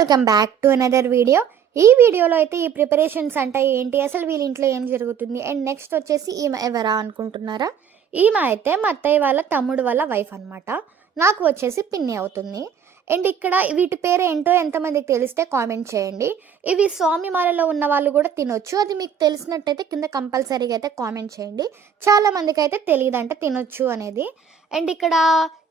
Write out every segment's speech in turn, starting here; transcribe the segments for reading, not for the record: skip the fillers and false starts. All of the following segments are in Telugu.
Welcome back to another video. ఈ వీడియోలో అయితే ఈ ప్రిపరేషన్స్ అంటే ఏంటి, అసలు వీళ్ళ ఇంట్లో ఏం జరుగుతుంది, అండ్ నెక్స్ట్ వచ్చేసి ఈమె ఎవరా అనుకుంటున్నారా? ఈమె అయితే మా అత్తయ్య వాళ్ళ తమ్ముడు వాళ్ళ వైఫ్ అనమాట. నాకు వచ్చేసి పిన్ని అవుతుంది. అండ్ ఇక్కడ వీటి పేరు ఏంటో ఎంతమందికి తెలిస్తే కామెంట్ చేయండి. ఇవి స్వామిమాలలో ఉన్న వాళ్ళు కూడా తినొచ్చు, అది మీకు తెలిసినట్టయితే కింద కంపల్సరీగా అయితే కామెంట్ చేయండి. చాలామందికి అయితే తెలియదంటే తినొచ్చు అనేది. అండ్ ఇక్కడ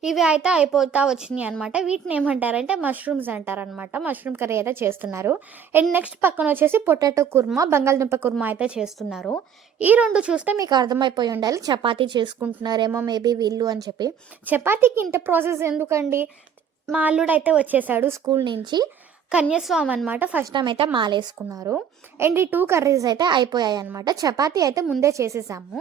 ఇవి అయితే అయిపోతా వచ్చినాయి అనమాట. వీటిని ఏమంటారంటే మష్రూమ్స్ అంటారనమాట. మష్రూమ్ కర్రీ అయితే చేస్తున్నారు. అండ్ నెక్స్ట్ పక్కన వచ్చేసి పొటాటో కుర్మా, బంగాళదుంప కుర్మా అయితే చేస్తున్నారు. ఈ రెండు చూస్తే మీకు అర్థమైపోయి ఉండాలి చపాతీ చేసుకుంటున్నారేమో మేబీ వీళ్ళు అని చెప్పి. చపాతీకి ఇంత ప్రాసెస్ ఎందుకండి? మా అల్లుడు అయితే వచ్చేసాడు స్కూల్ నుంచి. కన్యాస్వామి అనమాట. ఫస్ట్ టైం అయితే మాలేసుకున్నారు. అండ్ ఈ 2 కర్రీస్ అయితే అయిపోయాయి అనమాట. చపాతీ అయితే ముందే చేసేసాము.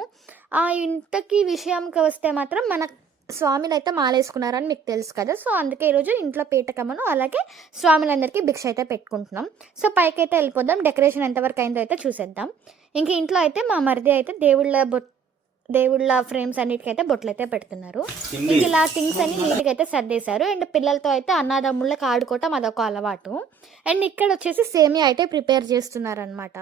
ఇంతకీ విషయంకి వస్తే మాత్రం మన స్వామిని అయితే మాలేసుకున్నారని మీకు తెలుసు కదా. సో అందుకే ఈరోజు ఇంట్లో పీటకమ్మను అలాగే స్వామిలందరికీ భిక్ష అయితే పెట్టుకుంటున్నాం. సో పైకి అయితే వెళ్ళిపోదాం. డెకరేషన్ ఎంతవరకు అయిందో అయితే చూసేద్దాం. ఇంక ఇంట్లో అయితే మా మరిది అయితే దేవుళ్ళ ఫ్రేమ్స్ అన్నిటికైతే బొట్లు అయితే పెడుతున్నారు. ఇంక ఇలా థింగ్స్ అన్ని నీట్గా అయితే సర్దేశారు. అండ్ పిల్లలతో అయితే అన్నదమ్ముళ్ళకి ఆడుకోవటం అదొక అలవాటు. అండ్ ఇక్కడ వచ్చేసి సేమియా అయితే ప్రిపేర్ చేస్తున్నారు అనమాట.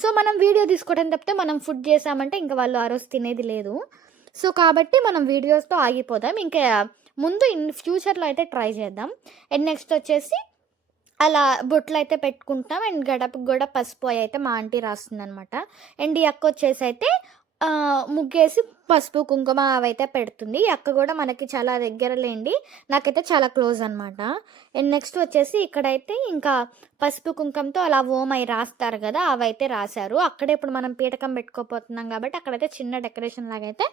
సో మనం వీడియో తీసుకోవడం తప్పితే మనం ఫుడ్ చేసామంటే ఇంకా వాళ్ళు ఆ రోజు తినేది లేదు. సో కాబట్టి మనం వీడియోస్తో ఆగిపోదాం. ఇంకా ముందు ఫ్యూచర్లో అయితే ట్రై చేద్దాం. అండ్ నెక్స్ట్ వచ్చేసి అలా బొట్లు అయితే పెట్టుకుంటాం. అండ్ గడపకు కూడా పసుపు అయితే మా ఆంటీ రాస్తుంది అనమాట. అండ్ ఈ అక్క వచ్చేసి అయితే ముగ్గేసి పసుపు కుంకుమ అవైతే పెడుతుంది. ఈ అక్క కూడా మనకి చాలా దగ్గరలేండి, నాకైతే చాలా క్లోజ్ అనమాట. అండ్ నెక్స్ట్ వచ్చేసి ఇక్కడైతే ఇంకా పసుపు కుంకంతో అలా ఓం అయి రాస్తారు కదా, అవైతే రాశారు. అక్కడే ఇప్పుడు మనం పీటకం పెట్టుకోపోతున్నాం కాబట్టి అక్కడైతే చిన్న డెకరేషన్ లాగా అయితే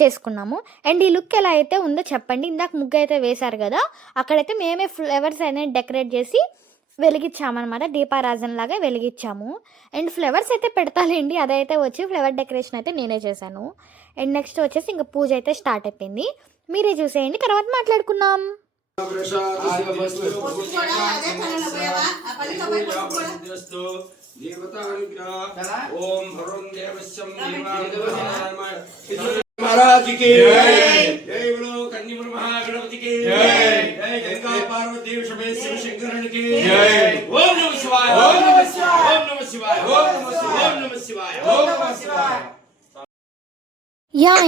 చేసుకున్నాము. అండ్ ఈ లుక్ ఎలా అయితే ఉందో చెప్పండి. ఇందాక ముగ్గు అయితే వేశారు కదా, అక్కడైతే మేమే ఫ్లవర్స్ అనేది డెకరేట్ చేసి వెలిగించామన్నమాట. దీపారాజన లాగా వెలిగించాము. అండ్ ఫ్లవర్స్ అయితే పెడతాలేండి, అదైతే వచ్చి ఫ్లవర్ డెకరేషన్ అయితే నేనే చేశాను. అండ్ నెక్స్ట్ వచ్చేసి ఇంకా పూజ అయితే స్టార్ట్ అయిపోయింది. మీరే చూసేయండి, తర్వాత మాట్లాడుకున్నాం. महाराज की जय बोलो कन्नीपुर महागणपति की जय जय गंगा पार्वती समेत शिव शंकरन की जय ओम नमः शिवाय ओम नमः शिवाय ओम नमः शिवाय ओम नमः शिवाय ओम नमः शिवाय ओम नमः शिवाय।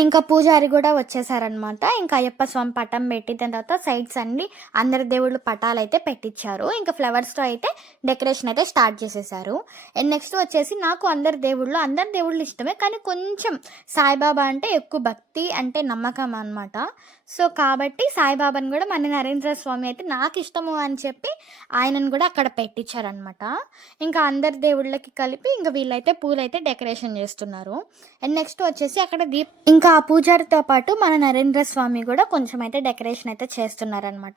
ఇంకా పూజారి కూడా వచ్చేసారనమాట. ఇంకా అయ్యప్ప స్వామి పటం పెట్టి దాని తర్వాత సైడ్స్ అన్ని అందరి దేవుళ్ళు పటాలు అయితే పెట్టించారు. ఇంకా ఫ్లవర్స్తో అయితే డెకరేషన్ అయితే స్టార్ట్ చేసేసారు. అండ్ నెక్స్ట్ వచ్చేసి నాకు అందరి దేవుళ్ళు ఇష్టమే, కానీ కొంచెం సాయిబాబా అంటే ఎక్కువ భక్తి అంటే నమ్మకం అనమాట. సో కాబట్టి సాయిబాబాని కూడా మన నరేంద్ర స్వామి అయితే నాకు ఇష్టము అని చెప్పి ఆయనను కూడా అక్కడ పెట్టించారనమాట. ఇంకా అందరి దేవుళ్ళకి కలిపి ఇంకా వీళ్ళైతే పూలైతే డెకరేషన్ చేస్తున్నారు. అండ్ నెక్స్ట్ వచ్చేసి అక్కడ ఇంకా ఆ పూజారితో పాటు మన నరేంద్ర స్వామి కూడా కొంచెం అయితే డెకరేషన్ అయితే చేస్తున్నారనమాట.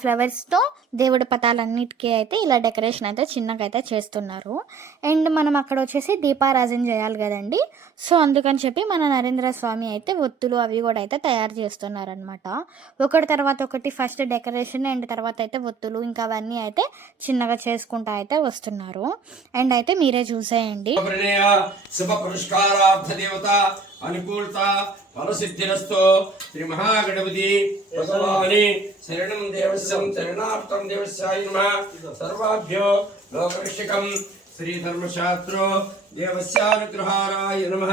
ఫ్లవర్స్తో దేవుడి పటాలన్నిటికీ అయితే ఇలా డెకరేషన్ అయితే చిన్నగా అయితే చేస్తున్నారు. అండ్ మనం అక్కడ వచ్చేసి దీపారాజన చేయాలి కదండి. సో అందుకని చెప్పి మన నరేంద్ర స్వామి అయితే ఒత్తులు అవి కూడా అయితే తయారు చేస్తున్నారనమాట. ఒకటి తర్వాత ఒకటి ఫస్ట్ డెకరేషన్ అండ్ తర్వాత అయితే ఒత్తులు ఇంకా అవన్నీ అయితే చిన్నగా చేసుకుంటా అయితే వస్తున్నారు. అండ్ అయితే మీరే చూసేయండి. अनुकूलता फलसिद्धिरस्तु श्री महागणपति भगवाने शरणं देवस्यं शरणार्थं देवस्याय नमः। सर्वाभ्यो लोकरक्षकं श्री धर्मशास्त्रो देवस्यानुग्रहाराय नमः।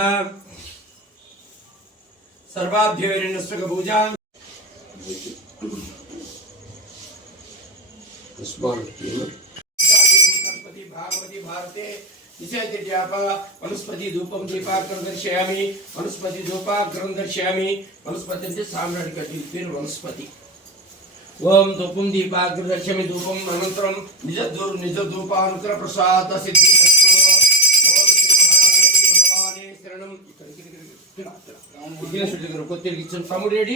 सर्वाभ्यो हिरण्यस्वक पूजा भागवती भारते वनस्पति धूपम दीपाग्रम दर्शयामि वनस्पति धूपाग्रम दर्शयामि वनस्पति साम्राज्य वनस्पति ओम धूपम दीपाग्रम दर्शयामि धूपम अनंतरम निज धूपानुग्रह प्रसाद सिद्धि भगवाने शरणं కొత్తిరిగించండి. తమ్ముడు రెడీ,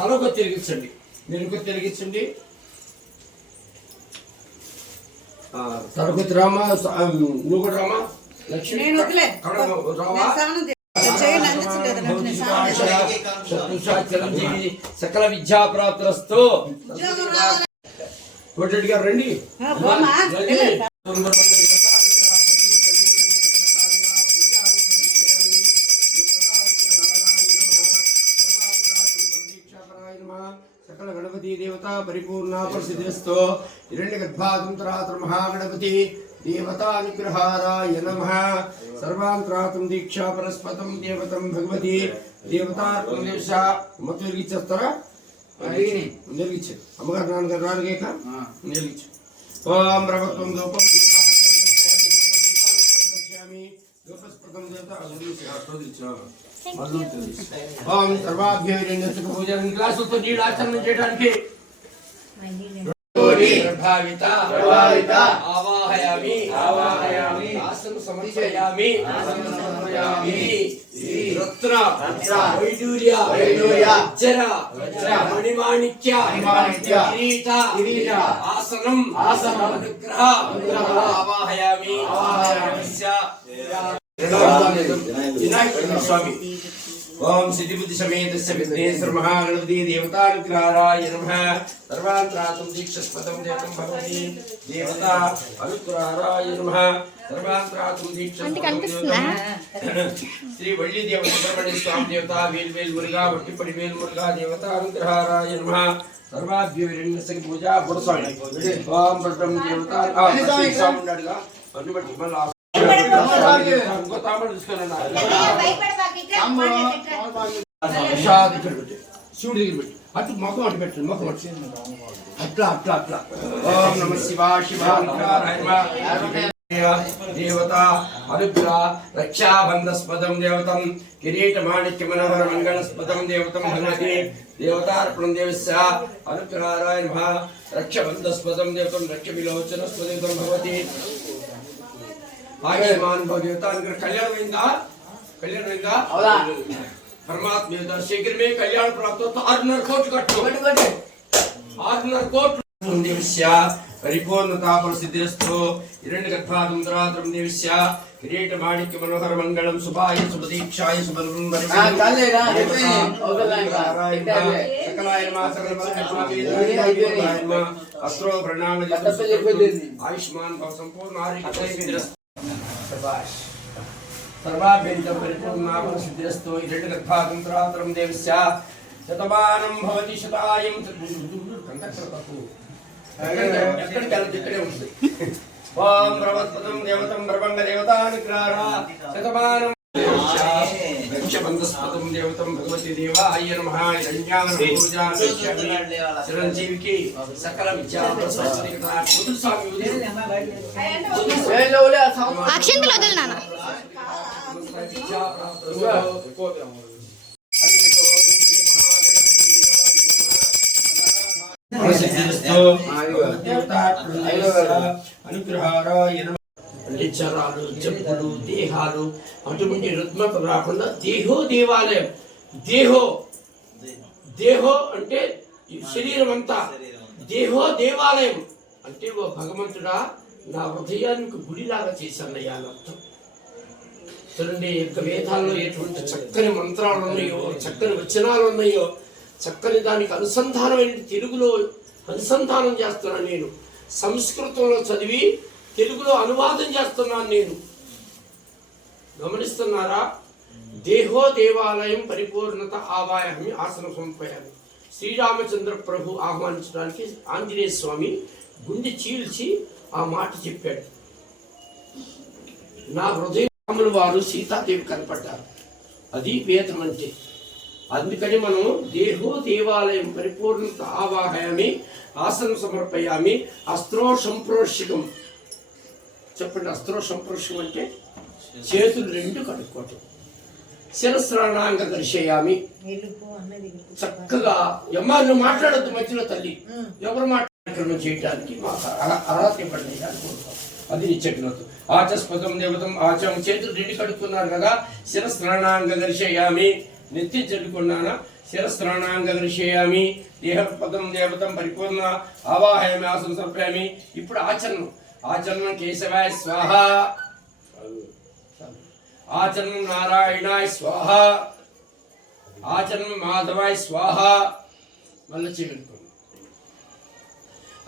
హలో కొత్తిరిగించండి, నేను కొత్తిరిగించండి. తరగతి రామ నువ్వు కూడా రామా లక్ష్మి చిరంజీవి సకల విద్యా ప్రాప్తిరస్తు. కోటిరెడ్డి గారు రండి. सकल गणपति देवता परिपूर्णा प्रसिद्धिस्तो हिरण्यगर्भातंत्रात्र महागणपति देवता अनुग्रहाराय नमः। सर्वांतरात्म दीक्षा परस्पतम देवतम भगवती देवता प्रदेशा मतुर्गिच्चस्तरा निर्गिच्छ अम्मगार नान्नगार राडगे का निर्गिच्छ ओम रवत्वं दोपम दोपस्पतम देवता ओम सर्वाभ्यो हिरण्यस्य पूजन ग्लास तो नीड आचरण చేయడానికి ప్రభావిత ఆవాహయామి ఆసనం సమర్పయామి రత్న వైడూర్య వజ్ర మణిమాణిక్య కిరీట ఆసనం అనుగ్రహ ఆవాహయామి వినాయక స్వామి ओम सिद्धिबुद्धि समेत विघ्नेश्वर महागणपति देवतानुग्रहाय नमः। सर्वांतरात्म दीक्षस्पदं देवतं भगवती देवता अनुग्रहाय नमः। सर्वांतरात्म दीक्षस्पदं श्री वल्ली देव सुब्रह्मण्य स्वामी देवता वेल मुरुगा वट्टिपड़ी वेल मुरुगा देवता अनुग्रहाय नमः। सर्वाभ्यो हिरण्यस्य पूजा पुरस्वामी ओम ब्रह्म देवता स्वामी नडगा अन्नबट्टी मल्ला ఇంకో తామర తీసుకురండి శివుడి దగ్గర పెట్టి అటు ముఖం అటు పెట్టండి ముఖం అటు అట్లా అట్లా అట్లా ఓం నమ దేవత అనుగ్రహ రక్షాబంధస్పదం దేవతం కిరీట మాణిక్య మనోహర మంగళస్పదం దేవతం భగవతి దేవతార్పణం దేవస్య అనుగ్రహాయ నమః రక్షబంధస్పదం దేవతం రక్ష విలోచనస్పదం భగవతి आयुष्मान भगवता कल्याण परमात्मा शीघ्र में कल्याण प्राप्त हो तो 6 कोट कट्टो 6 कोट देवस्य परिपूर्णता प्रसिद्धिरस्तो हिरण्यगर्भातंत्रात्रं देवस्य किरीट माणिक्य मनोहर मंगलम शुभाय शुभदीक्षाय शुभं सकलाय नमः सकल अस्त्रो प्रणाम आयुष्मान भव संपूर्ण आरोग्य सर्वाभ्यंतर परिपूर्णा प्रसिद्धिरस्तो हिरण्यगर्भातंत्रात्रं देवस्य शतमानं भवति शतायं ओम ब्रह्मस्पदं देवतं ब्रह्मंग देवतानुग्रहाः शतमानं रक्षबंधस्पदं देवतं भगवती देवाय नमः। हिरण्यां पूजा चिरंजीवी की सकल विचार प्रसन्नता मुद्र स्वामी అక్షంతలు వదలు నాన్న అనుగ్రహారాయ నమః చరాలు చెప్పులు దేహాలు అటువంటి రుగ్మత రాకుండా దేహో దేవాలయం దేహో అంటే శరీరం అంతా దేహో దేవాలయం అంటే ఓ భగవంతుడా నా హృదయానికి గుడిలాగా చేశానయ్యా అని అర్థం. చూడండి యొక్క వేదాల్లో ఎటువంటి చక్కని మంత్రాలు ఉన్నాయో చక్కని వచనాలు ఉన్నాయో చక్కని దానికి అనుసంధానమైన తెలుగులో అనుసంధానం చేస్తున్నాను నేను. సంస్కృతంలో చదివి తెలుగులో అనువాదం చేస్తున్నాను నేను. గమనిస్తున్నారా? దేహో దేవాలయం పరిపూర్ణత ఆవాయామి ఆసన సంపయామి. శ్రీరామచంద్ర ప్రభు ఆహ్వానించడానికి ఆంజనేయ స్వామి గుండె చీల్చి ఆ మాట చెప్పాడు. నా హృదయములు వారు సీతాదేవి కనపడ్డారు. అది వేదం అంటే. అందుకని మనం దేహో దేవాలయం పరిపూర్ణత ఆవాహయామి ఆసనం సమర్పయామి అస్త్రో సంప్రోషికం. చెప్పండి, అస్త్రో సంప్రోషకం అంటే చేతులు రెండు కడుక్కోవటం. శిరస్నానాంగ దర్శయామి. చక్కగా ఎమ్మా నువ్వు మాట్లాడద్దు మధ్యలో తల్లి, ఎవరు మాట్లాడడం చేయడానికి మాకు అర్హత ఇవ్వండి అనుకుంటాం. అది నిత్యజ్ఞత. ఆచస్పదం దేవతం ఆచం. చేతులు రెండు కడుక్కున్నారు కదా, శిరస్నానాంగ దర్శయామి. నెత్తి చల్లుకున్నానా శిరస్నానాంగ దర్శయామి. దేహపదం దేవతం పరిపూర్ణ ఆవాహయామి ఆసన సమర్పయామి. ఇప్పుడు ఆచరణం. ఆచరణం కేశవాయ స్వాహ, ఆచరణం నారాయణాయ స్వాహ, ఆచరణం మాధవాయ స్వాహ. మళ్ళీ చేరుకోండి.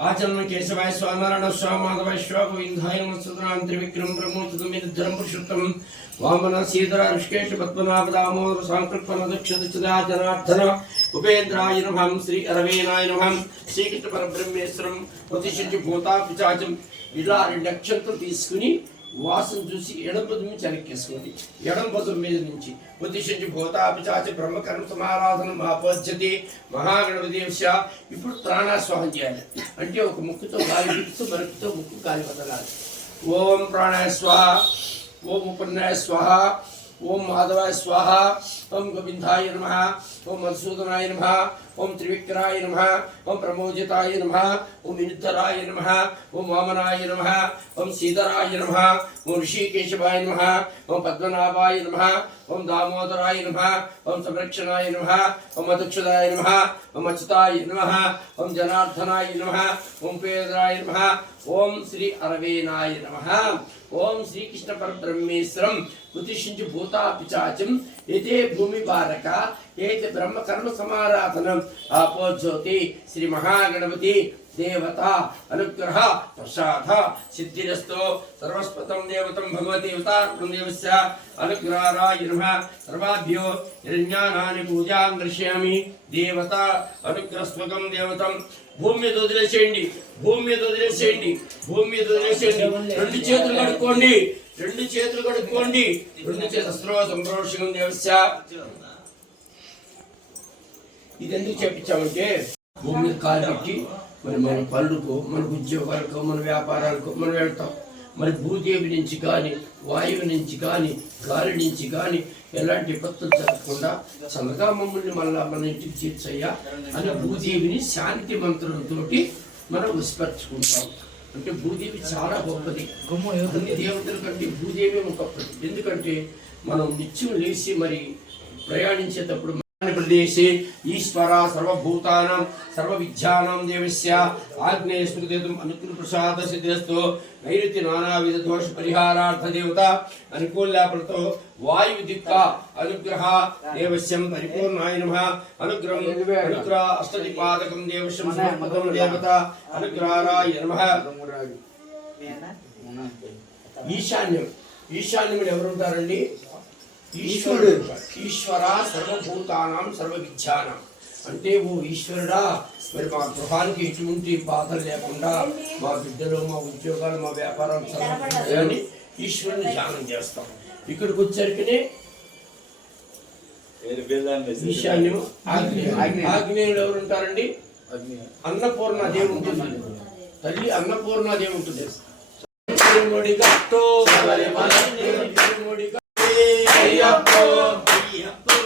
ఆచరణం కేశవాయ స్వాహ నారాయణ స్వాహ మాధవాయ స్వాహ గోవిందాయ నమః త్రివిక్రమం బ్రహ్మోత్తమం విరుద్ధరం వామన సీధర ఋషికేశ పద్మనాభ దామోదర సాంకృపణ దక్షిణ జనార్దన ఉపేంద్రాయ నమః శ్రీ అరవేనాయ నమః శ్రీకృష్ణ పరబ్రహ్మేశ్వరం ప్రతిష్ఠించి భూతా పిశాచం. ఇలా 2 అక్షంతలు తీసుకుని వాసన చూసి ఎడం భుజం నుంచి వెనక్కేసుకోండి. ఎడం భుజం మీద నుంచి ప్రతిష్ఠించి భూతా పిశాచ బ్రహ్మకర్మ సమారాధనం ఆపద్యతి మహాగణపతిశ. ఇప్పుడు ప్రాణాస్వాహం చేయాలి. అంటే ఒక ముక్కుతో గాలి పీలుస్తూ మరొకతో ముక్కు గాలి వదలాలి. ఓం ప్రాణాయ స్వాహ, ఓం ఉపన్యాయ స్వాహ, ఓం మాధవాయ స్వాహ, ఓం గోవిందాయ నమః, ఓం మధుసూదనాయ నమః, ఓం త్రివిక్రాయ నమః, ఓం ప్రమోజితాయ నమః, ఓం వినుత్తరాయ నమః, ఓం వామనాయ నమః, ఓం శ్రీధరాయ నమః, ఓం ఋషికేశవాయ నమః, ఓం పద్మనాభాయ నమః, ఓం దామోదరాయ నమః, ఓం సంరక్షణాయ నమః, ఓం మధుక్షదాయ నమః, ఓం అచ్యుతాయ నమః, ఓం జనార్దనాయ నమః, ఓం పేదరాయ నమః, ఓం శ్రీ అరవేనాయ నమః. ఓం శ్రీకృష్ణ పరబ్రహ్మేశ్వరం ప్రతిష్ఠించి భూతా పిశాచం ఏతే భూమి బారక ఏతే బ్రహ్మ కర్మ సమారాధనం ఆపోజ్యోతి శ్రీ మహాగణపతి దేవత అనుగ్రహ ప్రసాద సిద్ధిరస్తో సర్వస్పతం దేవతం భగవదేవతార్పణం దేవస్య అనుగ్రహాయ నమః. సర్వాభ్యో హిరణ్యానాని పూజాం దర్శయామి. దేవత అనుగ్రహస్వకం దేవతం. భూమి మీద వదిలేసేయండి, భూమి మీద వదిలేసేయండి, భూమి మీద వదిలేసేయండి. 2 చేతులు కడుక్కోండి, 2 చేతులు కడుక్కోండి. 2 చేతులు సంప్రోషణం దేవస్య. ఇది ఎందుకు చెప్పించామంటే భూమి మీద కాలు పెట్టి మరి మన పనులకు, మన ఉద్యోగాలకు, మన వ్యాపారాలకు మనం వెళ్తాం. మరి భూదేవి నుంచి కానీ, వాయువు నుంచి కానీ, గాలి నుంచి కానీ ఎలాంటి విపత్తులు జరగకుండా చల్లగా మమ్మల్ని మళ్ళా మన ఇంటికి చేర్చయ్యా అని భూదేవిని శాంతి మంత్రంతో మనం విస్మరించుకుంటాం. అంటే భూదేవి చాలా గొప్పది. అన్ని దేవతల కంటే భూదేవి గొప్పది. ఎందుకంటే మనం నిత్యం లేచి మరి ప్రయాణించేటప్పుడు ప్రదేశే ఈశ్వర సర్వభూతానాం సర్వవిద్యానాం దేవస్య ఆగ్నేయ స్మృతిం అనుకూల ప్రసాద సిద్ధిరస్తో నైరుతి నానావిధ దోష పరిహారార్థ దేవత అనుకూల్యాపలతో వాయు దిక్క అనుగ్రహ దేవస్యం పరిపూర్ణాయ నమః. అనుగ్రహం అనుగ్రహ అష్టదిపాదకం దేవస్యం సమర్పదం దేవత అనుగ్రహాయ నమః. ఈశాన్యం, ఈశాన్యం ఎవరు ఉంటారండి? ఈశ్వరుడు. ఈశ్వర సర్వభూతానాం సర్వవిద్యానాం అంటే ఓ ఈశ్వరుడా మరి మా గృహానికి ఎటువంటి బాధలు లేకుండా మా బిడ్డలు, మా ఉద్యోగాలు, మా వ్యాపారాలు చదువుకుంటాయని ఈశ్వరుని ధ్యానం చేస్తాం. ఇక్కడికి వచ్చరికి ఈశాన్యం ఆగ్నేయులు ఎవరు ఉంటారండి? అన్నపూర్ణాదేవి ఉంటుంది. తల్లి అన్నపూర్ణాదేవి ఉంటుంది. అయ్యప్పో అయ్యప్పో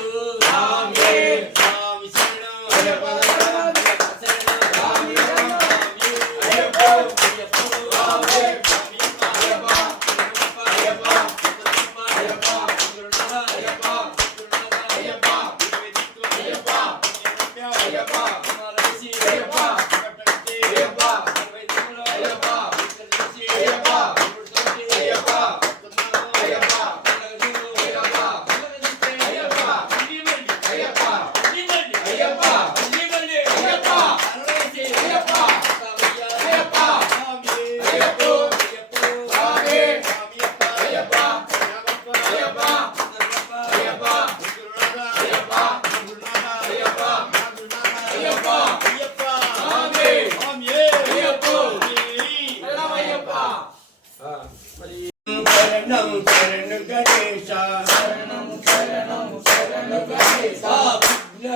స్వామి స్వామి శరణం అయ్యప్పో స్వామి అయ్యప్పో అయ్యప్పో స్వామి అయ్యప్ప అయ్యప్ప అయ్యప్ప అయ్యప్ప అయ్యప్ప అయ్యప్ప అయ్యప్ప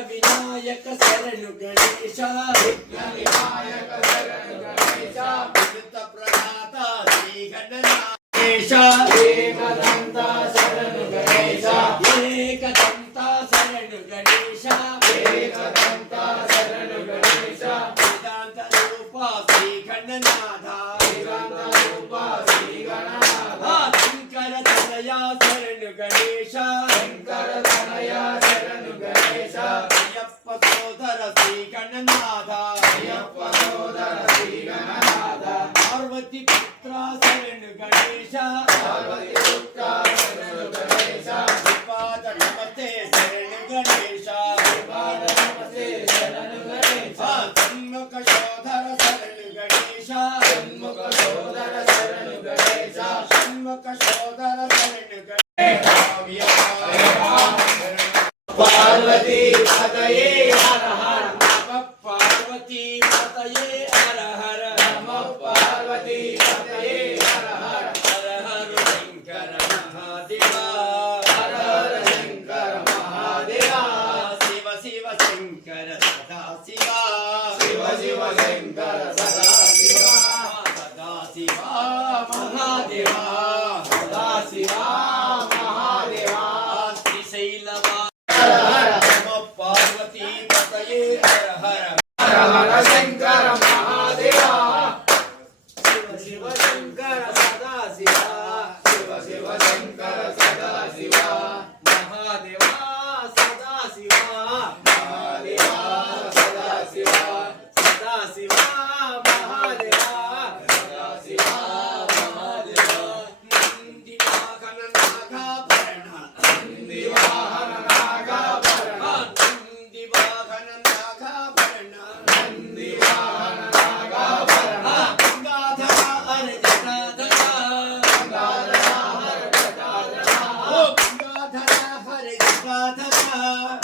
వినాయక శరణు గణేశ వినాయక శరణు గణేశ ప్రదాత శ్రీ గణేశ ఏకదంత శరణు గణేశ ఏకదంత శరణు గణేశ ఏకదంత శరణు గణేశ వేదాంత రూప శ్రీ గణనాథ వేదాంత రూప శ్రీ గణనాథ శంకర తనయ శరణు గణేశ శంకర తనయ శరణు గణేశ అయ్యప్ప సోదర శ్రీ గణనాథ అయ్యప్ప సోదర శ్రీ గణనాథ పార్వతి పుత్ర శరణు గణేశ పార్వతి పుత్ర శరణు గణేశ శ్రీపాద నమస్తే శరణు గణేశ శ్రీపాద నమస్తే శరణు గణేశ షణ్ముఖ సోదర శరణు గణేశ షణ్ముఖ సోదర శరణు గణేశ షణ్ముఖ సోదర శరణు గణేశ పార్వతీ పదయే శంకర సదాశివ శివ శివ శంకర సదాశివ సదాశివ మహాదేవ సదాశివ మహాదేవ శ్రీశైలవా హర హర నమ పార్వతీ పతయే హర హర హర హర శంకర మహాదేవ శివ శివ శంకర సదాశివ శివ శివ శంకర సదాశివ మహాదేవ సదాశివ మహాదేవ సదాశివ సదాశివ మహాదేవ సదాశివ మహాదేవ నంది వాహన నాగాభరణ నంది వాహన నాగాభరణ నంది వాహన నాగాభరణ నంది వాహన నాగాభరణ గంగాధర హర జటాధర ఓ గంగాధర హర జటాధర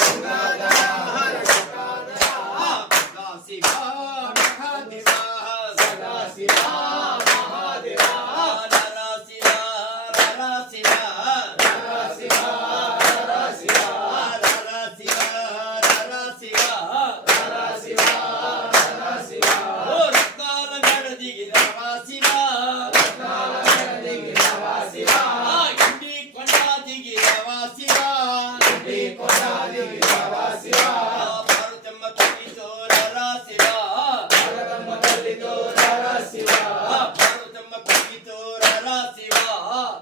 గంగాధర హర జటాధర సదాశివ మహాదేవ సదాశివ మహాదేవ నరశివ నరశివ నరశివ నరశివ నరశివ నరశివ నరశివ నరశివ ఓ రత్నాల మెడ దిగిరవ శివ రత్నాల మెడ దిగిరవ శివ ఇంటి కొండ దిగిరవ శివ ఇంటి కొండ దిగిరవ శివ పార్వతమ్మ తల్లితో నరశివ పార్వతమ్మ తల్లితో నరశివ పార్వతమ్మ తల్లితో నరశివ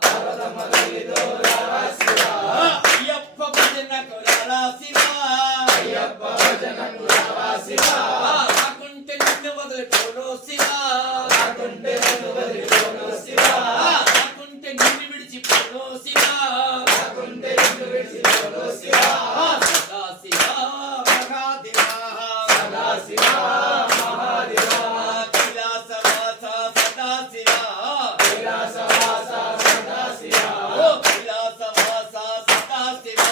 పార్వతమ్మ తల్లితో నరశివ అయ్యప్ప భజనకు నరశివ అయ్యప్ప భజనకు నరశివ నాకుంటే నిన్ను వదులుకోను శివ నాకుంటే నన్ను వదిలిపోను శివ నాకుంటే నిన్ను విడిచిపోను శివ నాకుంటే నిన్ను విడిచిపోను శివ సదాశివ మహాదేవ సదాశివ మహాదేవ కైలాసవాస సదాశివ కైలాసవాస సదాశివ ఓ కైలాసవాస సదాశివ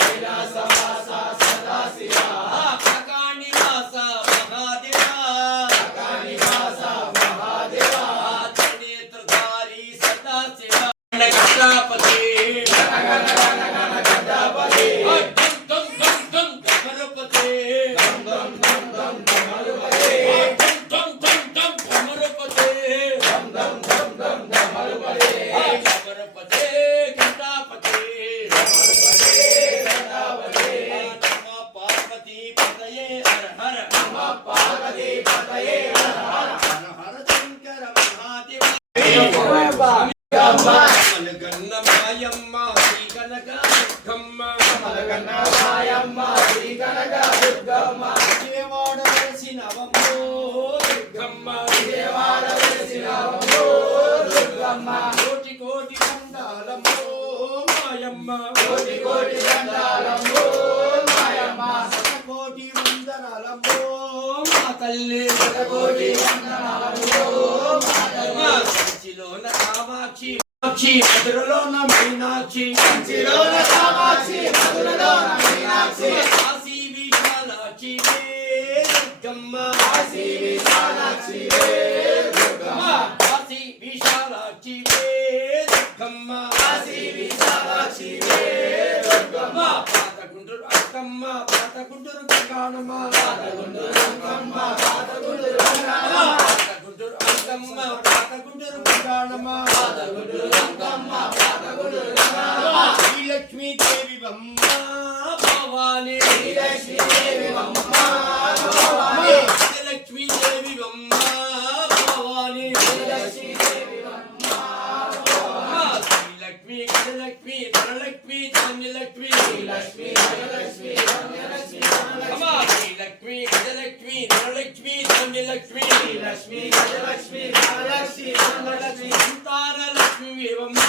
కైలాసవాస సదాశివ కాకాణివాస మహాదేవ కాళివాస మహాదేవ త్రినేత్రధారి సదాశివ కటాపతి గణ గణ గణ గణపతి దం దం దం గమరపతి దం దం దం దం ధమరుపతి దం దం దం గమరపతి దం దం దం దం ధమరుపతి గమరపతి కటాపతి ధమరుపతి గణపతి నమ పార్వతీ పతయే హర హర నమ పార్వతీ పతయే హర హర హర హర శంకర మహాదేవ గంగమ్మ మలగన్న మాయమ్మ శ్రీ కనక దుర్గమ్మ మలగన్న మాయమ్మ శ్రీ కనక దుర్గమ్మ విజయవాడ వెలసినవమ్మో దుర్గమ్మ విజయవాడ వెలిసినవమ్మో దుర్గమ్మ కోటి కోటి దండాలమ్మో మాయమ్మ కోటి కోటి దండాలమ్మో మాయమ్మ కోటి వందనాలమ్మో మా తల్లి కోటి వందనాలమ్మో మాయమ్మ కంచిలోన కామాక్షి కామాక్షి మధురలోన మీనాక్షి కంచిలోన కామాక్షి మధురలోన మీనాక్షి కాశీ విశాలాక్షి వే దుర్గమ్మ కాశీ విశాలాక్షి వే దుర్గమ్మ కాశీ విశాలాక్షి వే దుర్గమ్మ కాశీ విశాలాక్షి వే దుర్గమ్మ పాతగుంటూరు అక్కమ్మ పాతగుంటూరు గంగానమ్మ పాతగుంటూరు రంగమ్మ పాతగుంటూరు రంగమ్మ పాతగుంటూరు అక్కమ్మ పాతగుంటూరు గంగానమ్మ పాతగుంటూరు రంగమ్మ పాతగుంటూరు రంగమ్మ శ్రీలక్ష్మీ దేవి బొమ్మ భవాని శ్రీలక్ష్మీదేవి అమ్మ భవాని శ్రీలక్ష్మీ దేవి బొమ్మ భవాని శ్రీలక్ష్మీదేవి అమ్మ భవాని శ్రీలక్ష్మి గజలక్ష్మి ధనలక్ష్మి ధాన్యలక్ష్మి శ్రీలక్ష్మీ జయలక్ష్మీ ధన్యలక్ష్మీ అమ్మా శ్రీలక్ష్మి గజలక్ష్మి ధనలక్ష్మి ధాన్యలక్ష్మి శ్రీలక్ష్మీ గజలక్ష్మీ ధనలక్ష్మీ ధనలక్ష్మీ సంతానలక్ష్మి ఏవమ్మో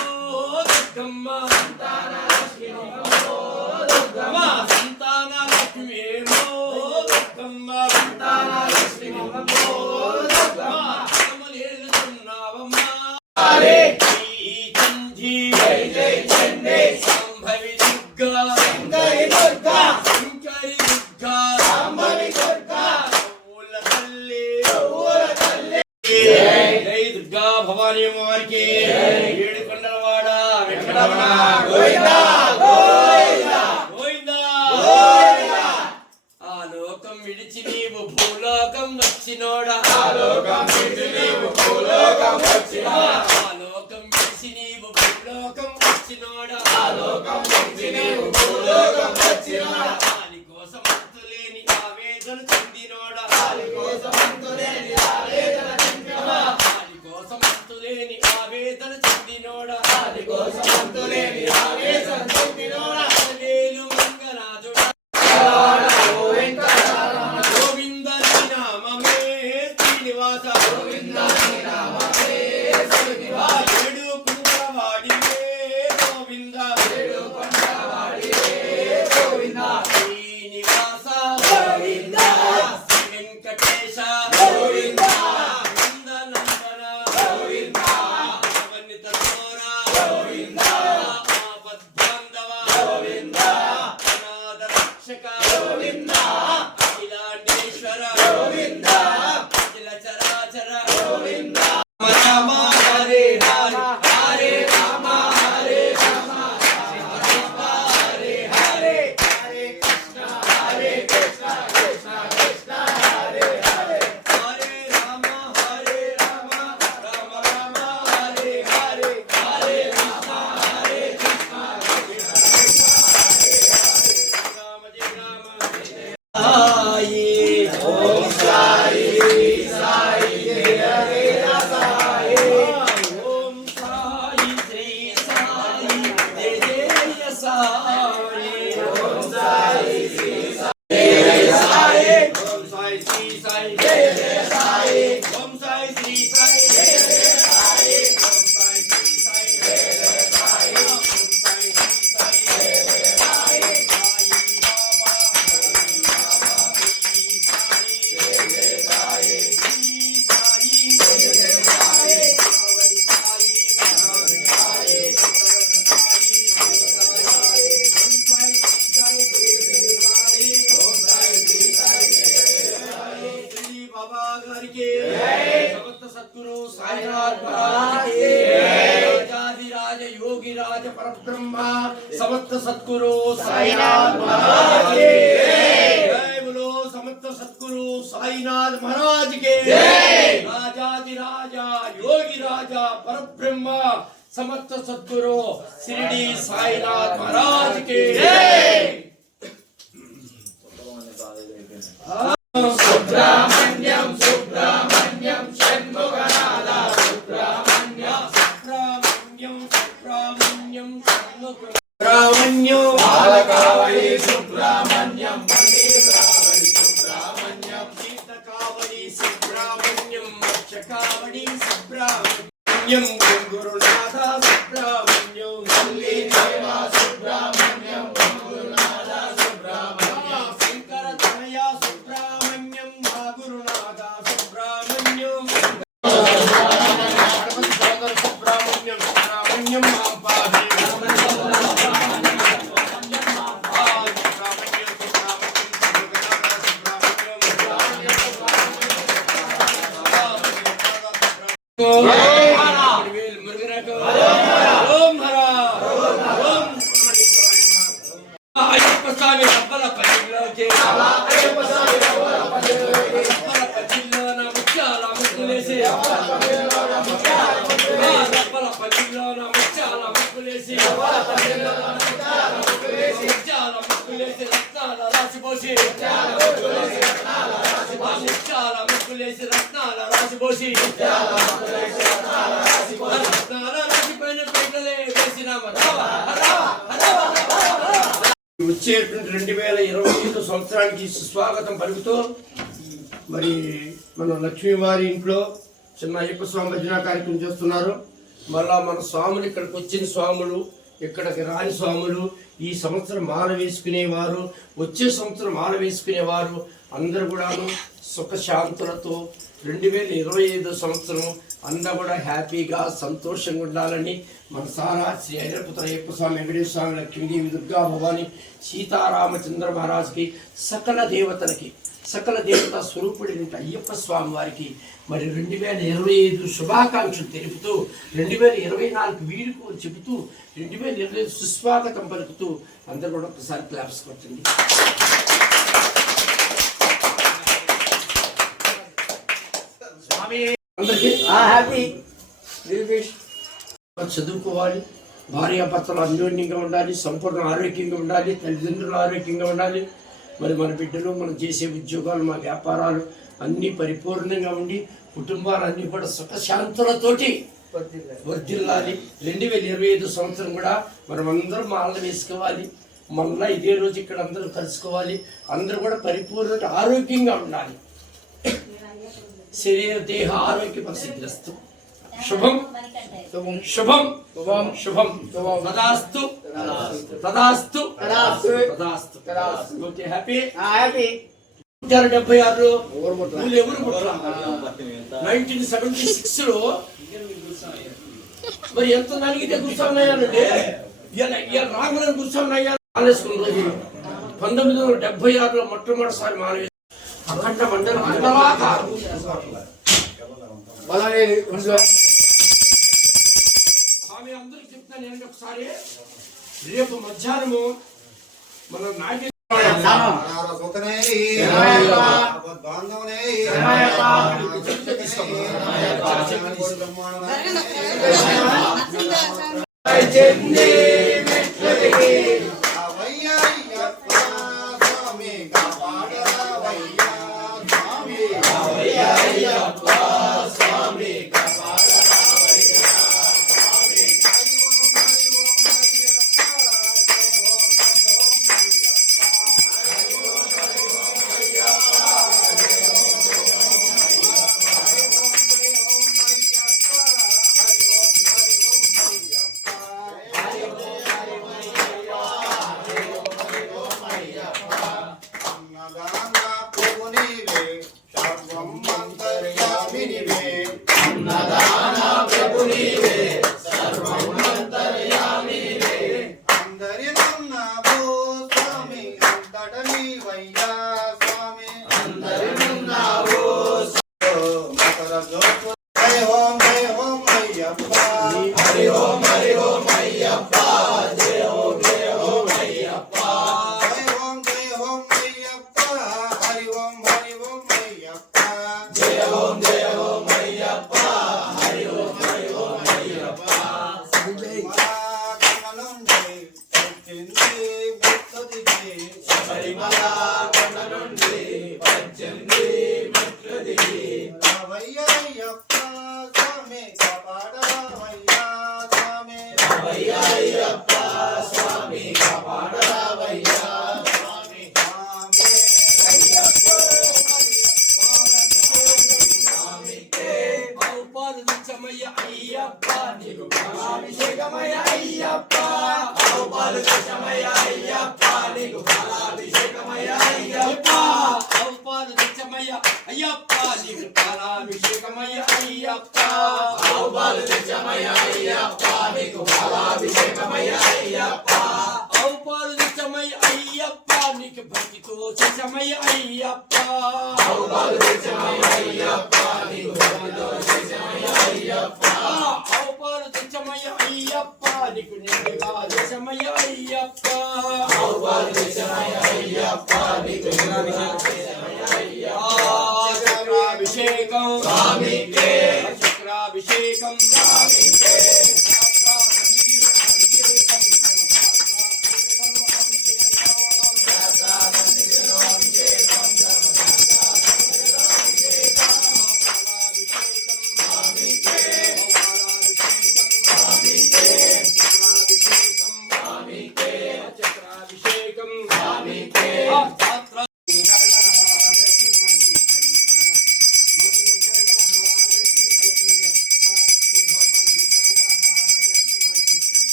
దుర్గమ్మ సంతానలక్ష్మీ అమ్మో దుర్గమ్మ అమ్మా సంతానలక్ష్మి ఏమో దుర్గమ్మ సంతానలక్ష్మీ అమ్మో దుర్గమ్మ కమలేలుతున్నావమ్మా హరే ఈ చండి జై జై చండే సంభవి దుర్గా శంకరి దుర్గా శంకరి దుర్గా అంబవి దుర్గా పూల తల్లి ఊర తల్లి జై దుర్గా భవానీ అమ్మవారికి ఏడుకొండలవాడ వెంకటరమణ గోవిందా గోవిందా గోవిందా గోవిందా ఆలో భూలోకం వచ్చినోడా ఆలోకం విడిచి నీవు భూలోకం వచ్చినోడా ఆలోకం విడిచి నీవు భూలోకం వచ్చినోడా ఆలోకం విడిచి నీవు భూలోకం వచ్చినోడా దాని కోసం అంతులేని ఆవేదన చెందినోడా దాని కోసం అంతులేని ఆవేదన చెందినోడా దాని కోసం అంతులేని ఆవేదన చెందినోడా దాని కోసం అంతులేని ఆవేదన చెందినోడా వేలు మంగనాథుడా గోవింద గోవింద నీ నామమే శ్రీనివాస గోవింద నీ నామమే శ్రీనివాస ఏడు కుండవాడివే గోవింద ఏడు కొండవాడివే గోవింద శ్రీనివాస గోవింద శ్రీ వెంకటేశ గోవింద నందనందన గోవింద అవనిత తోరా గోవింద ఆపద్బాంధవ గోవింద అనాథ రక్షక గోవింద అఖిలాండేశ్వర గోవింద అఖిల చరాచర గోవింద రామ హరే హరే హరే రామ హరే రామ హరే హరే హరే కృష్ణ హరే కృష్ణ కృష్ణ కృష్ణ హరే హరే హరే రామ హరే రామ రామ రామ హరే హరే హరే కృష్ణ హరే కృష్ణ రామ జయ రామ సాయి ఓం సాయి సాయి జయ జయ సాయి ఓం సాయి శ్రీ సాయి జయ జయ సాయి ఓం సాయి శ్రీ ఓం సాయి శ్రీ సాయి జయ జయ సాయి ఓం సాయి శ్రీ సాయి జయ జయ సాయి ఓం సాయి శ్రీ సాయి జయ జయ సాయి ఓం సాయి శ్రీ సాయి జయ జయ సాయి సాయి బాబా శ్రీ సాయి జయ జయ సాయి శ్రీ సాయి జయ జయ సాయి కావడి సాయి కావడి సాయి సాయి సాయి ఓం సాయి శ్రీ సాయి జయ జయ సాయి ఓం సాయి శ్రీ సాయి జయ జయ సాయి శ్రీ బాబా గారికి జై. సమస్త సద్గురు సాయినాథ్ మహారాజ్ జై. రాజాధిరాజ యోగిరాజ పరబ్రహ్మ సమస్త సద్గురు సాయినాథ్ సాయినాథ్ మహారాజ్ జై. జై బోలో సమస్త సద్గురు సాయినాథ్ మహారాజ్ కే జై. రాజాధిరాజ యోగిరాజ పరబ్రహ్మ సమస్త సద్గురు షిరిడి సాయినాథ్ మహారాజ్ కే సుబ్రహ్మణ్యం సుబ్రహ్మణ్యం షణ్ముఖనాథ సుబ్రహ్మణ్యం సుబ్రహ్మణ్యం సుబ్రహ్మణ్యం సుబ్రహ్మణ్యం బాలకావళి సుబ్రహ్మణ్యం మందిరావళి సుబ్రహ్మణ్యం సీతకావళి సుబ్రహ్మణ్యం మత్స్యకావళి సుబ్రహ్మణ్యం గురునాథ సుబ్రహ్మణ్యం మల్లి దేవ సుబ్రహ్మణ్యం గురునాథ సుబ్రహ్మణ్యం శంకర తనయ సుబ్రహ్మణ్యం మా గురునాథ సుబ్రహ్మణ్యం గణపతి సోదర సుబ్రహ్మణ్యం సుబ్రహ్మణ్యం మాం పాదే అయ్యప్ప స్వామి డబ్బల పల్లిలోకి అయ్యప్ప స్వామి రవ్వల పల్లెలోకి డబ్బల పల్లిలోన ముత్యాల ముక్కులేసి డబ్బల పల్లిలోన ముత్యాల ముక్కులేసి ముత్యాల ముక్కులేసి రత్నాల రాసిపోసి ముత్యాల ముక్కులేసి రత్నాల రాసిపోసి రత్నాల రాసిపోయిన పీటలే వేసినామ వచ్చేటువంటి 2025 సంవత్సరానికి సుస్వాగతం పలుకుతూ మరి మన లక్ష్మీవారి ఇంట్లో చిన్న అయ్యప్ప స్వామి భజన కార్యక్రమం చేస్తున్నారు. మళ్ళా మన స్వాములు ఇక్కడికి వచ్చిన స్వాములు, ఇక్కడికి రాని స్వాములు, ఈ సంవత్సరం మాల వేసుకునేవారు, వచ్చే సంవత్సరం మాల వేసుకునేవారు అందరూ కూడాను సుఖశాంతులతో 2025 సంవత్సరం అందరూ కూడా హ్యాపీగా సంతోషంగా ఉండాలని మనసారా శ్రీ ఐరపుత్ర అయ్యప్ప స్వామి, వెంకటేశ్వర స్వామి, లక్ష్మీదేవి, దుర్గా భవాని, సీతారామచంద్ర మహారాజుకి, సకల దేవతలకి, సకల దేవతా స్వరూపుడైన అయ్యప్ప స్వామి వారికి మరి 2025 శుభాకాంక్షలు తెలుపుతూ 2024 వీడుకోలు చెబుతూ 2025 సుస్వాగతం పలుకుతూ అందరూ కూడా ఒకసారి క్లాప్స్ కొట్టండి. అందరికీ హ్యాపీ చదువుకోవాలి, భార్యాభర్తలు అన్యోన్యంగా ఉండాలి, సంపూర్ణ ఆరోగ్యంగా ఉండాలి, తల్లిదండ్రులు ఆరోగ్యంగా ఉండాలి. మరి మన బిడ్డలు, మనం చేసే ఉద్యోగాలు, మా వ్యాపారాలు అన్నీ పరిపూర్ణంగా ఉండి కుటుంబాలన్నీ కూడా సుఖశాంతులతోటి వర్ధిల్లాలి. 2025 సంవత్సరం కూడా మనం అందరం మాల వేసుకోవాలి. మళ్ళీ ఇదే రోజు ఇక్కడ అందరూ కలుసుకోవాలి. అందరూ కూడా పరిపూర్ణ ఆరోగ్యంగా ఉండాలి. శరీర దేహ ఆరోగ్య పరిస్థితిస్తూ శుభం శుభం శుభం శుభం శుభం తదాస్తు తదాస్తు తదాస్తు తదాస్తు. ఓకే, హ్యాపీ హ్యాపీ 76లో ఎవరు 1976 లో మరి ఎంత నలిగితే కూర్చోన్నాయానండి, ఇలా రాగులను కూర్చోన్నాయా మానేసుకున్న రోజులు. 1976లో మొట్టమొదటిసారి మానేసి అఖండ మండలం మండలాకారం. స్వామి అందరికి చెప్తాను నేను ఒకసారి. రేపు మధ్యాహ్నము మన నాట్య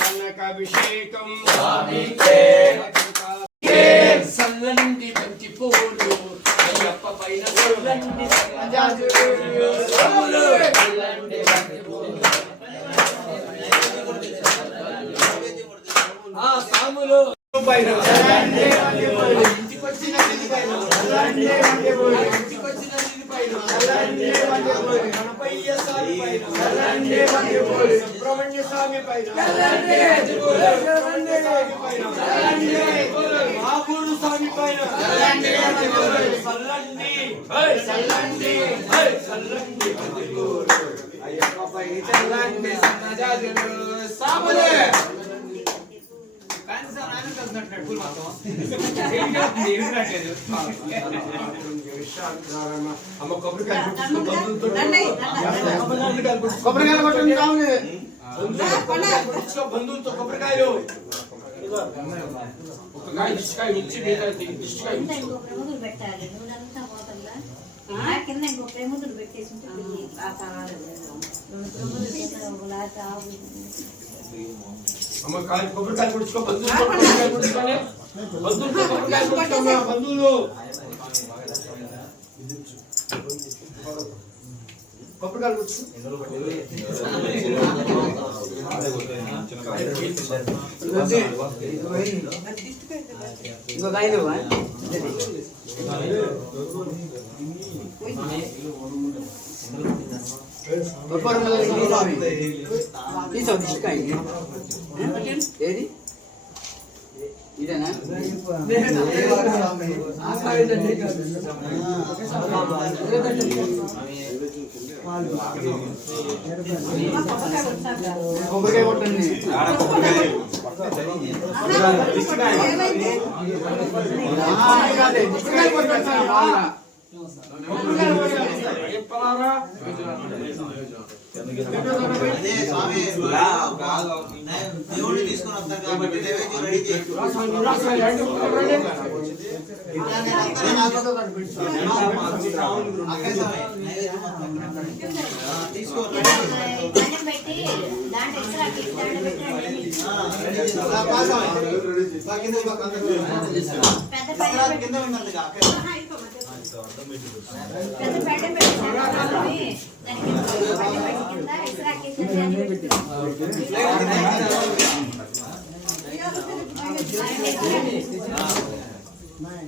కనకాభిషేకం సల్లనింది బంతి పూలు అయ్యప్ప పైన చల్లండి స్వాములు ఆ స్వాములు పైన ఇంటికొచ్చిన పైన ఇంటికొచ్చిన పైన గణపయ్య స్వామి పైన సుబ్రహ్మణ్య స్వామి పైన మహాపూరు స్వామి పైన అయ్యప్ప పైన చల్లండి సన్నజాజులు సాములే అమ్మ కొబ్బరికాయ బంధువులతో కొబ్బరికాయలు ఒక కాయ దిష్టికాయ ఇచ్చి దిష్టికాయ కింద ఇంకో ప్రేమతులు పెట్టేసి అమ్మ కొబ్బరికాయ కుడుచుకో బంధువులతో కొబ్బరికాయ కుడుచుకోండి బంధువులతో కొబ్బరికాయ కుడుచుకోండి బంధువులు కొబ్బరికాయ కుడుచు ఇంకో కాయలు ఏది ఇదేనా కొబ్బరికాయ కొట్టండి దేవుడు తీసుకుని వస్తారు కాబట్టి నైవేద్యం రెడీ చేసి కింద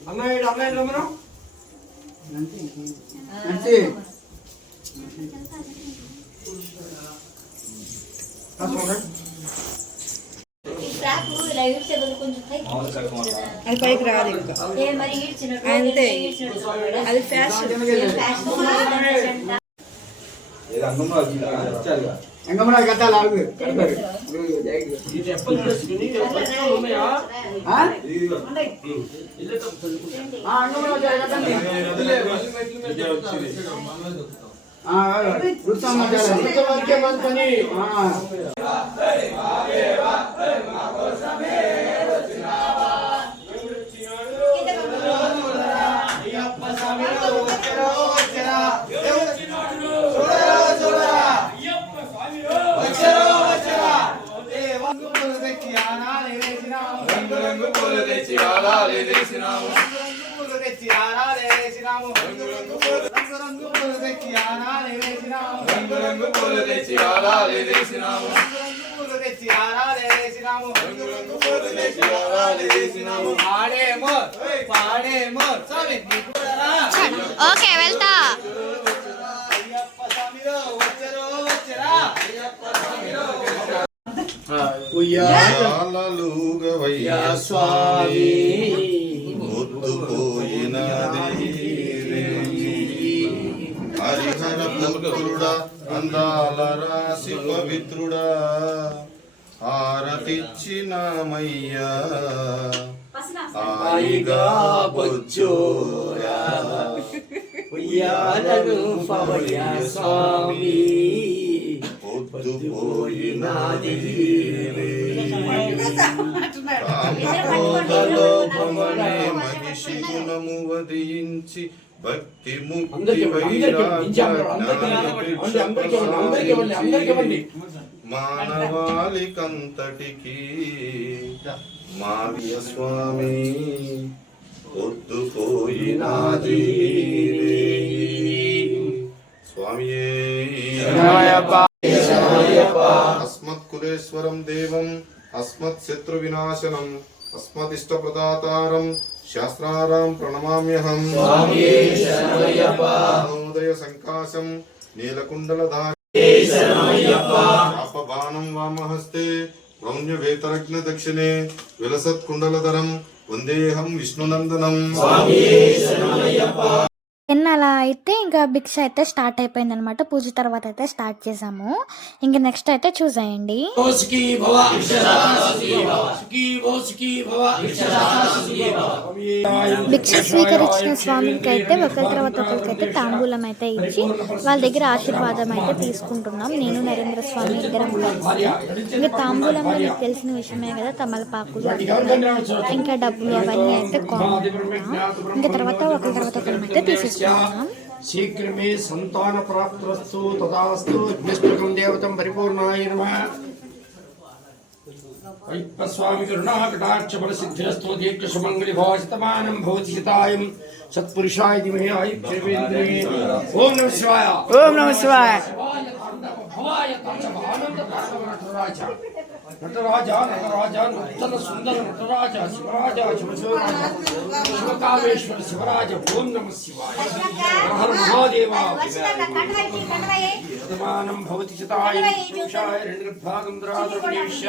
అన్నయ్య అన్నయ్య రమ్మను అది పైకి రాదు ఇంకా అంతే అది ఫ్యాషన్ ఎంగమన కట్టాలి ఆగు ఓకే వెళ్తా ఉయ్యాలలుగవయ్యా స్వామి పొద్దుపోయినది హరిహర పుత్రుడా అందాల రాశి పవిత్రుడా హారతిచ్చినామయ్యా హాయిగా బొజ్జోరా ఉయ్యాలను పవయ్యా స్వామి పొద్దుపోయినది రామోదలోపమనే మనిషి గుణము వదించి భక్తి ముక్తి మానవాళికంతటికి మావియ స్వామి పొద్దుపోయినాది అస్మత్కులేశ్వరం దేవం అస్మత్శత్రువినాశనం అస్మదిష్టప్రదాతారం శాస్త్రారాం ప్రణమామ్యహం నోదయ సంకాశం నీలకుండలధారి శాపబాణం వామహస్తే రౌణ్యవేతరగ్న దక్షిణే విలసత్కుండలధరం వందేహం విష్ణునందనం. అలా అయితే ఇంకా భిక్ష అయితే స్టార్ట్ అయిపోయింది అనమాట. పూజ తర్వాత అయితే స్టార్ట్ చేసాము. ఇంకా నెక్స్ట్ అయితే చూసేయండి. సుఖీ భవ సుఖీ భవ సుఖీ భవ. భిక్ష స్వీకరించిన స్వామికి అయితే ఒకరి తర్వాత ఒకరికైతే తాంబూలం అయితే ఇచ్చి వాళ్ళ దగ్గర ఆశీర్వాదం అయితే తీసుకుంటున్నాం. నేను నరేంద్ర స్వామి ఇద్దరం కలిసి. ఇంకా తాంబూలంలో మీకు తెలిసిన విషయమే కదా, తమలపాకులు ఇంకా డబ్బులు అవన్నీ అయితే కామన్. ఇంకా తర్వాత ఒకరి తర్వాత ఒకరి అయితే తీసేసుకుంటాం. శీఘ్రమే సంతాన ప్రాప్తిరస్తు తదాస్తు. విష్ణుకం దేవతం పరిపూర్ణాయ నమః. స్వామి కరుణాకటాక్ష బల సిద్ధిరస్తు. దీర్ఘ సుమంగళి భాషితమానం భవతి హితాయం సత్పురుషాయ ధీమహి ఆయుష్యేంద్రియ. ఓం నమః శివాయ. ఓం నమః శివాయ. భవాయ తాండవ ఆనంద తాండవ నటరాజ నటరాజ నటరాజ నూతన సుందర నటరాజ శివరాజ శివశివరాజ శివకామేశ్వర శివరాజ. ఓం నమః శివాయ. హర మహాదేవ. వర్తమానం భవతి చితాయం పురుషాయ రెండుభాగం ద్రాద్రపేష్య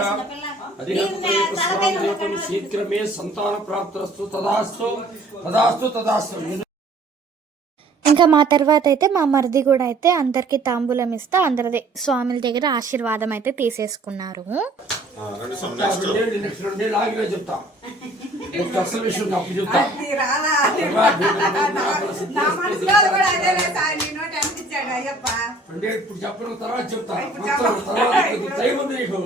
అధిగతం శీఘ్రమే సంతాన ప్రాప్తిరస్తు తదాస్తు తదాస్తు తదాస్తు. ఇంకా మా తర్వాత అయితే మా మరిది కూడా అయితే అందరికి తాంబూలం ఇస్తే అందరి స్వామిల దగ్గర ఆశీర్వాదం అయితే తీసేసుకున్నారు. రెండేళ్ళు ఆగినా చెప్తా. అసలు విషయం నాకు చెప్తా. అంటే ఇప్పుడు చెప్పడం తర్వాత చెప్తా. తర్వాత టైం ఉంది నీకు.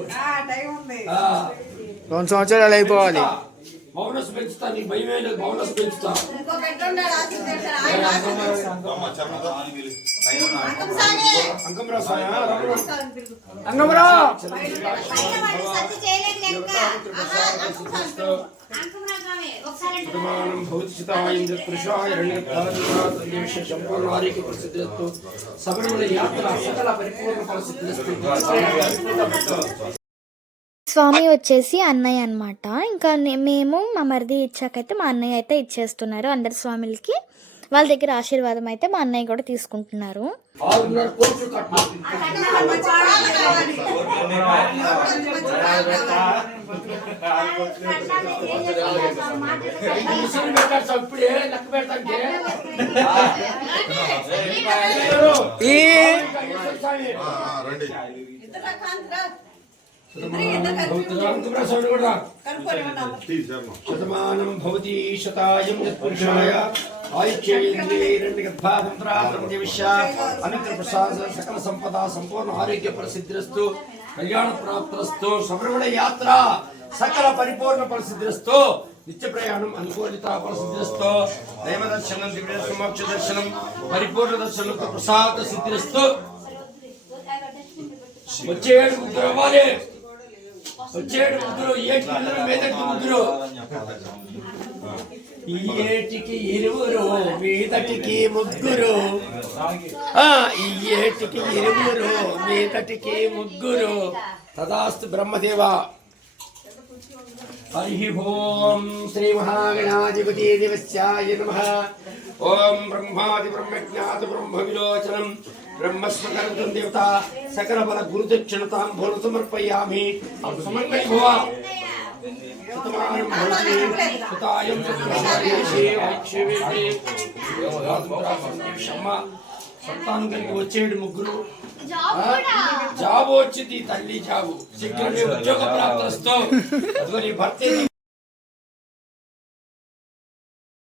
2 సంవత్సరాలు అయిపోవాలి. బోనస్ పెంచుతా. నీకు భయమే లేదు. బోనస్ పెంచుతా. అంకమరా స్వామి అంకమరా సంపూర్ణ ఆరోగ్య ప్రసిద్ధిరస్తు. శబరిమల యాత్ర సకల పరిపూర్ణ ప్రసిద్ధిరస్తు. స్వామి వచ్చేసి అన్నయ్య అనమాట. ఇంకా మేము మా మరిది ఇచ్చాకైతే మా అన్నయ్య అయితే ఇచ్చేస్తున్నారు అందరి స్వామిలకి. వాళ్ళ దగ్గర ఆశీర్వాదం అయితే మా అన్నయ్య కూడా తీసుకుంటున్నారు. 6.5 కోట్లు కట్టాలి. ఇప్పుడే లెక్క పెడతాంటే రండి. శతమానం భవతి శతాయం యత్పురుషాయ ఆయుష్యేంద్రియ అనంతర ప్రసాద సకల సంపద సంపూర్ణ ఆరోగ్య ప్రసిద్ధిరస్తు. కళ్యాణ ప్రాప్తిరస్తు. శబరిమల యాత్ర సకల పరిపూర్ణ ప్రసిద్ధిరస్తు. నిత్య ప్రయాణం అనుకూలిత ప్రసిద్ధిరస్తు. దైవ దర్శనం దివ్య మోక్ష దర్శనం పరిపూర్ణ దర్శనం ప్రసాద సిద్ధిరస్తు. వచ్చే 7 ముగ్గురు అవ్వాలి. వచ్చే 7 ముగ్గురు. ఏటి పిల్లలు మీదటి ముగ్గురు. ఈ ఏటికి 2 మీదటికి ముగ్గురు. ఈ ఏటికి 2 మీదటికి ముగ్గురు. తదాస్తు బ్రహ్మదేవ. హరి ఓం శ్రీ మహాగణాధిపతి దేవస్యాయ నమః. ఓం బ్రహ్మాది బ్రహ్మజ్ఞాత బ్రహ్మ విలోచనం బ్రహ్మస్వకర్తం దేవత సకల బల గురుదక్షిణతాం భూర సమర్పయామి. సుమంగళి భవ. శతమానం భవతి శతాయం సంతానం కలిగి వచ్చేడు ముగ్గురు. జాబు వచ్చింది తల్లి జాబు. శీఘ్రమే ఉద్యోగ ప్రాప్తిస్తూ. అదిగో నీ భర్త